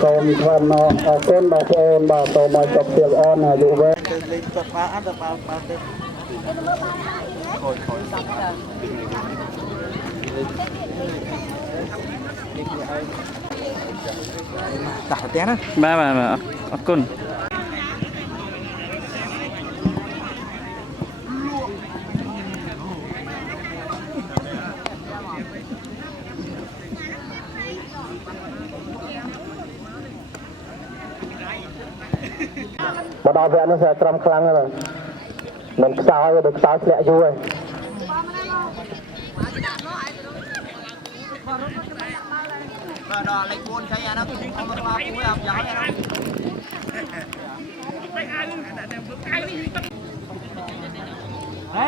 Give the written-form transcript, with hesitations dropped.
កូនបានមកអរគុណបងប្អូនបាទសូមឲ្យចប់ភាពអនអាយុវែងលេងទឹកបានអត់ទៅបានទៅខូចតាក់ផ្ទះណាបាទអរគុណមកដល់វគ្គនេះsẽត្រឹមខ្លាំងហ្នឹងមិនខ្សោយដូចខ្សោយធ្លាក់យូរហើយបាទដល់លេខ4ចៃអានោះខ្ញុំមកដល់មួយអត់យ៉ាងណាហេ